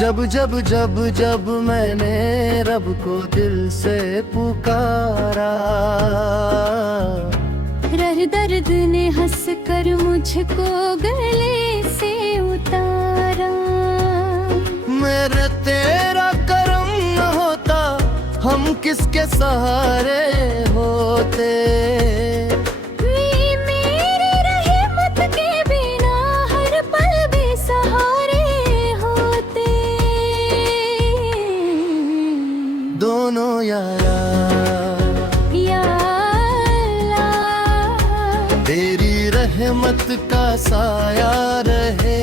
जब जब जब जब मैंने रब को दिल से पुकारा, दर्द ने हंस कर मुझको गले से उतारा। मेरे तेरा करम न होता हम किसके सहारे होते। मेरे रहमत के बिना हर पल बेसहारे होते। दोनों यारा या अल्लाह, तेरी रहमत का साया रहे।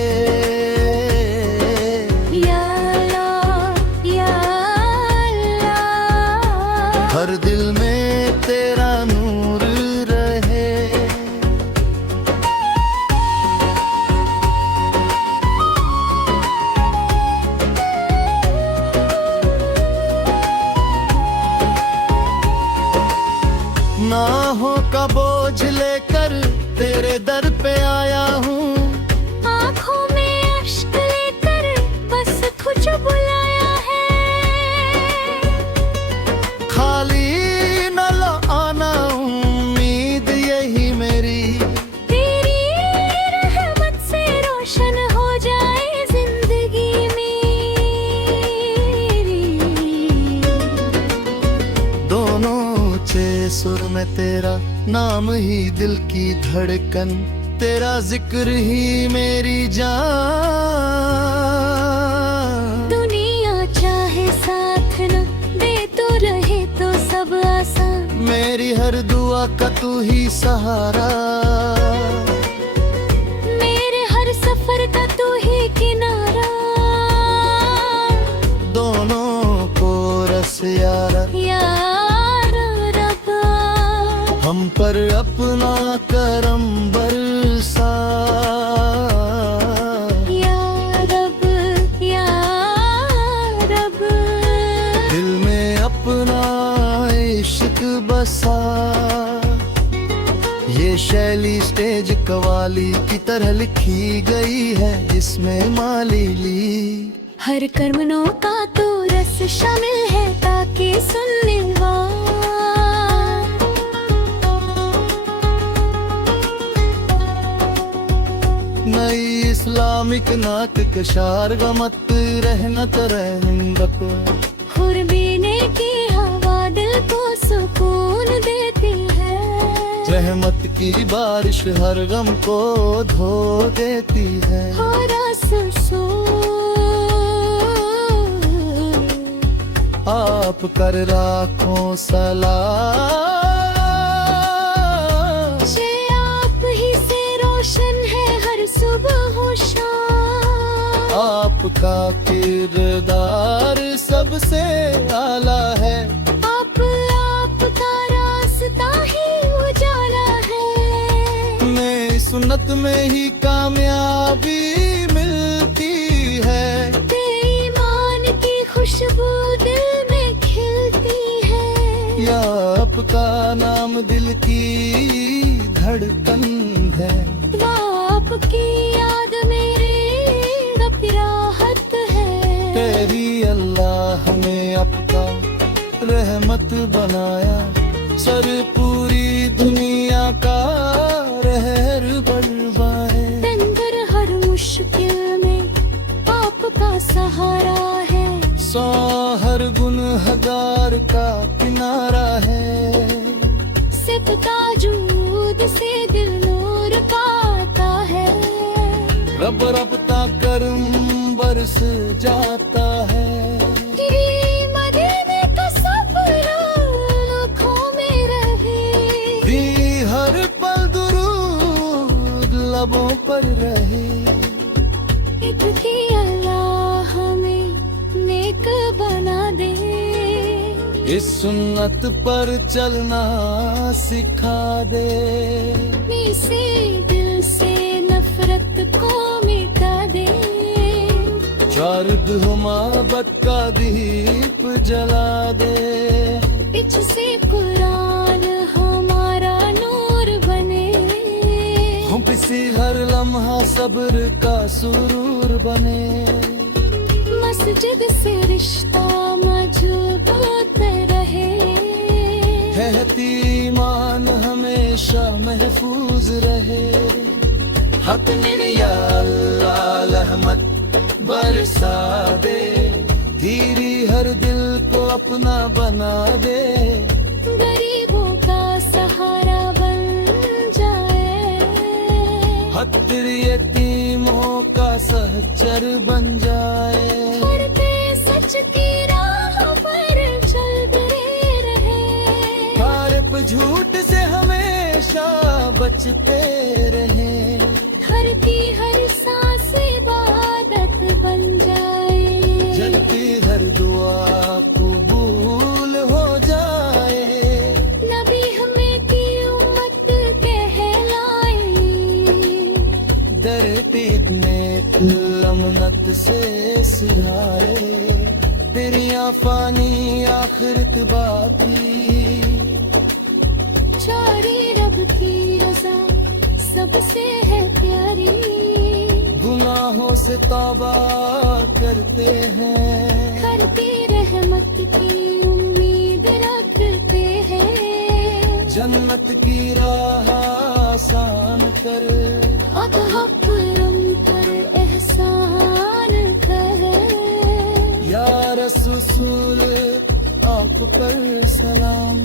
या अल्लाह, या अल्लाह, हर दिल में तेरा नूर रहे। नाहों का बोझ लेकर तेरे दर पे आया हूँ। आँखों में अश्क लेकर बस तुझे बुलाया है। खाली न लो आना उम्मीद यही मेरी, तेरी रहमत से रोशन हो जाए जिंदगी मेरी। दोनों ऊंचे सुर में तेरा नाम ही दिल की धड़कन, तेरा जिक्र ही मेरी जान। दुनिया चाहे साथ न दे तो रहे तो सब आसान। मेरी हर दुआ का तू ही सहारा, मेरे हर सफर का तू ही किनारा। दोनों को रस यारा, यार रब्बा, हम पर अपना करम बरसा। या रब, या रब, दिल में अपना इश्क बसा। ये शैली स्टेज कवाली की तरह लिखी गई है, जिसमें माली ली हर कर्मनों का तो रस शामिल है, ताकि सुनने वाला नई इस्लामिक नात के शार गमत रहनत रहमत। खुरबीने की हवा दिल को सुकून देती है। रहमत की बारिश हर गम को धो देती है। हो रस सो आप कर राखों सलाम, जे आप ही से रोशन है हर सुबह हो शाम। आपका किरदार सबसे आला है। आपका रास्ता ही उजाला है। मैं सुन्नत में ही कामयाबी मिलती है। ईमान की खुशबू दिल में खिलती है। या आपका नाम दिल की धड़कन है। आपकी याद मेरी रब राहत है। तेरी अल्लाह ने आपका रहमत बनाया, सर पूरी दुनिया का रहर बनवाए। अंदर हर मुश्किल में आपका सहारा है। सौ हर गुनहगार का किनारा है। सिबता जूद से दिल नूर पाता है। रब रबता करम बरस जाता है। तेरी मदीने का सफर आँखों में रहे। दी हर पल दुरूद लबों पर रहे। इतनी अल्लाह हमें नेक बना दे। इस सुन्नत पर चलना सिखा दे। इसी दिल से नफरत को मिटा दे। चारुद मोहब्बत का दीप जला दे। पीछ से कुरान हमारा नूर बने। हम किसी हर लम्हा सब्र का सुरूर बने। मस्जिद से रिश्ता मजबूत रहे, कहती ईमान हमेशा महफूज रहे। हक या अल्लाह रहमत बरसा दे, धीरी हर दिल को अपना बना दे। गरीबों का सहारा बन जाए, हत्तिर यतीमों का सहचर बन जाए। बढ़ते सच की राह पर चलते रहे, तारप झूठ से हमेशा बचते रहे। हर की हर सांस इबादत बन जाए, जलती हर दुआ कबूल हो जाए। नबी हमें की उम्मत कहलाए, डरती नेक लमनत से सिरारे, तेरियां फानी आखिरत बाकी। चोरी रब की रज़ा सबसे है प्यारी, गुनाहों से तौबा करते हैं, करती रहमत की उम्मीद रखते हैं। जन्नत की राह आसान कर, अब हम पर एहसान कर, या रसूल आप पर सलाम।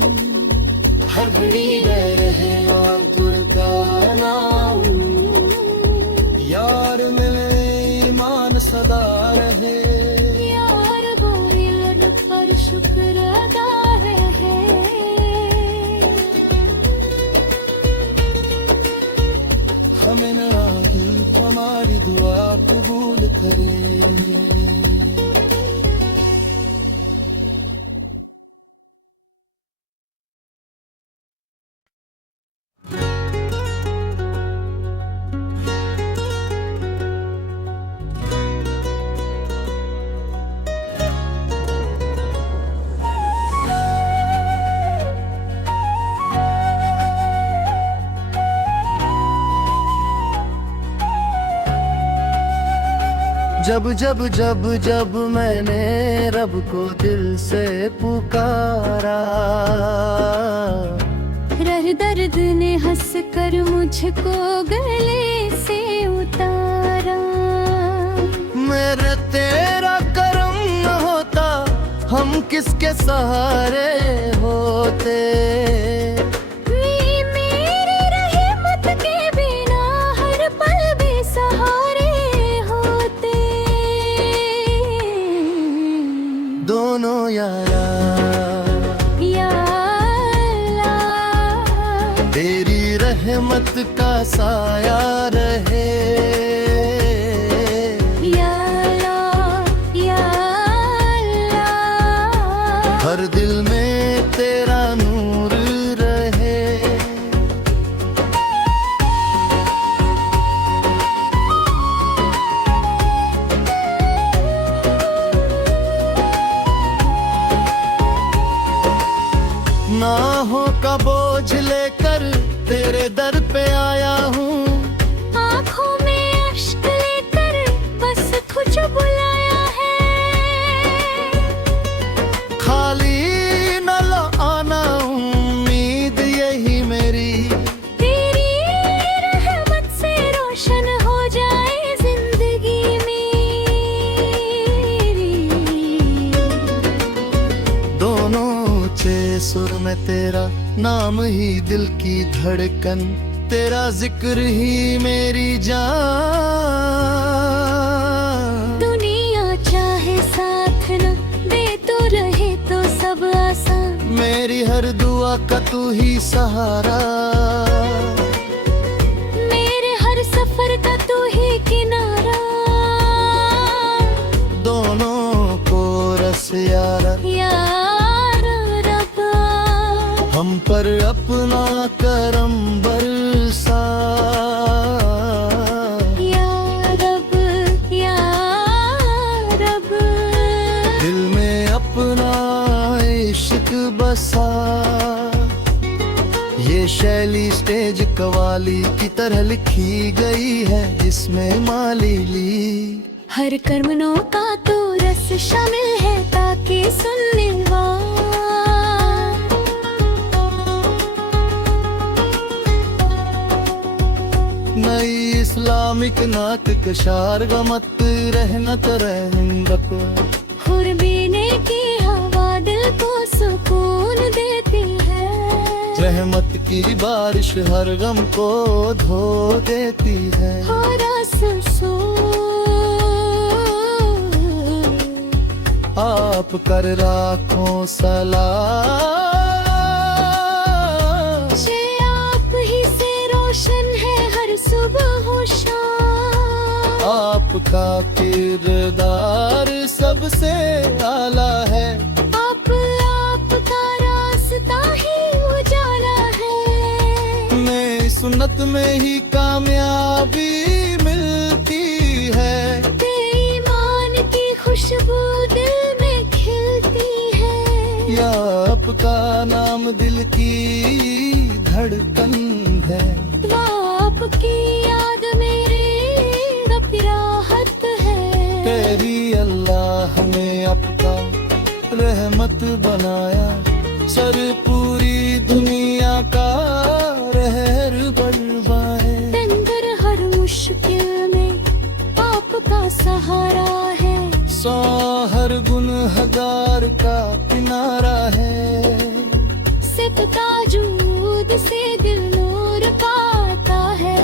हर घड़ी रहे आतुर का नाम, यार मिले ईमान सदा रहे। यार वो यार पर शुक्र अदा है। हमें नादिल हमारी दुआ कबूल करे। जब जब जब जब मैंने रब को दिल से पुकारा, दर्द ने हंस कर मुझको गले से उतारा। मेरे तेरा करम न होता, हम किसके सहारे होते। मेरी रहमत के बिना हर पल बेसहारे होते। दोनों यारा या अल्लाह, तेरी रहमत का साया रहे। या अल्लाह, या अल्लाह, हर दिल में तेरा नूर रहे। नाहों का बोझ लेकर तेरे दर पे आया हूँ, आँखों में अश्क लेकर बस तुझे बुलाया है। खाली न आना उम्मीद यही मेरी, तेरी रहमत से रोशन हो जाए जिंदगी मेरी। दोनों ऊंचे सुर में तेरा नाम ही दिल की धड़कन, तेरा जिक्र ही मेरी जान। दुनिया चाहे साथ न दे तो रहे तो सब आसान, मेरी हर दुआ का तू ही सहारा। मेरे हर सफर का तू ही किनारा। दोनों को रस यारा, यार रब्बा, हम पर अपना करम बरसा। या रब, या रब, दिल में अपना इश्क बसा। ये शैली स्टेज कवाली की तरह लिखी गई है, जिसमें माली ली हर कर्मों का तो रस शामिल है ताकि सुनने नई इस्लामिक नात कशार गमत रहनत रहमत खुरबीने की हवा दिल को सुकून देती है। रहमत की बारिश हर गम को धो देती है। हो रस सो आप कर राखों सलाम। ये आप ही से रोशन है हर सुबह हो शाम। आपका किरदार सबसे आला है। आपका रास्ता ही उजाला है। नई सुन्नत में ही कामयाबी मिलती है। ईमान की खुशबू दिल में खिलती है। या आपका नाम दिल की धड़कन है। आपकी याद मेरी रब राहत है। तेरी अल्लाह ने आपका रहमत बनाया। सर पूरी दुनिया का रहर बलवाए। अंदर हर मुश्किल में आपका सहारा है। सौ हर गुनहगार का किनारा है। सिपका जूद से दिल नूर पाता है।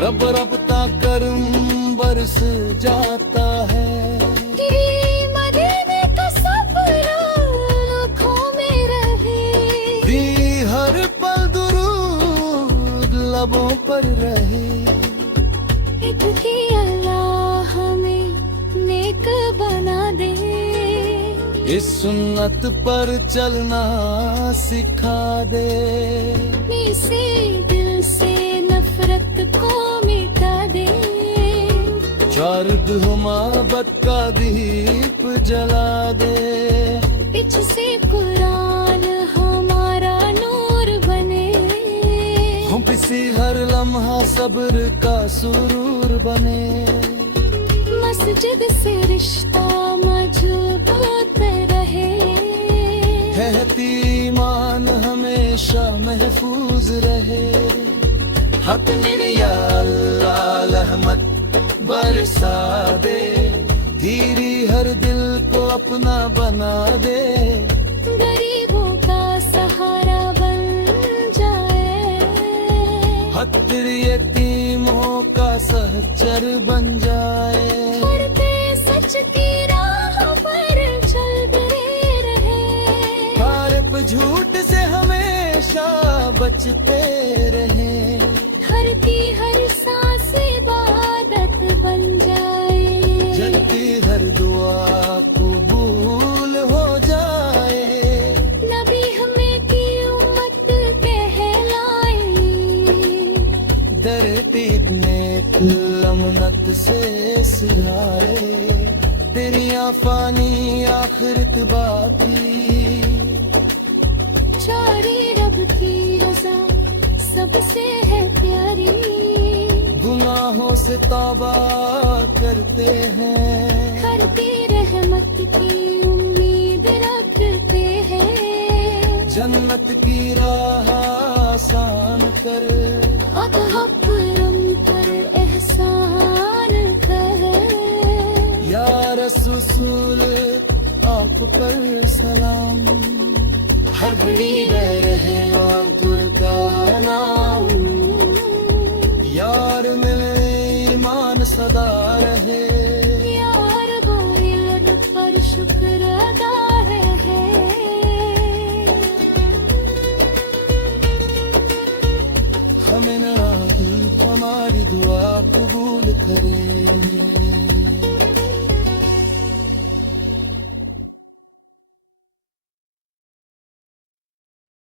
रब रबता करम बरस जाता है। मदीने का सब्र आँखों में रहे। दी हर पल दुरूद लबों पर रहे। इतनी अल्लाह हमें नेक बना दे। इस सुन्नत पर चलना सिखा दे। इसी दिल से नफरत को मिटा दे। चारुद मोहब्बत का दीप जला दे। पीछे से कुरान हमारा नूर बने। हम किसी हर लम्हा सब्र का सुरूर बने। मस्जिद से रिश्ता मजबूत रहे। ईमान हमेशा महफूज रहे। हक मेरे या अल्लाह रहमत बरसा दे। धीरी हर दिल को अपना बना दे। गरीबों का सहारा बन जाए। हत्तर यतीमों का सहचर बन जाए। करते सच की राह पर चलते रहे। भारत झूठ से हमेशा बचते रहे। हर की हर सांस इबादत बन जाए। जलती हर दुआ कबूल हो जाए। नबी हमें की उम्मत कहलाए। डरती नेक लमनत से सिराए। तेरी आफानी आखिरत बाकी। चारी रब की रज़ा सबसे है प्यारी। गुनाहों से तौबा करते हैं। करती रहमत की उम्मीद रखते हैं। जन्नत की राह आसान कर। अतहब्बरम पर एहसान कर। या रसूल आप पर सलाम। हर घड़ी रहे आतुर का नाम। यार मिले ईमान सदा रहे। यार बायद पर शुक्र अदा है। हमें ना हमारी दुआ कबूल करे।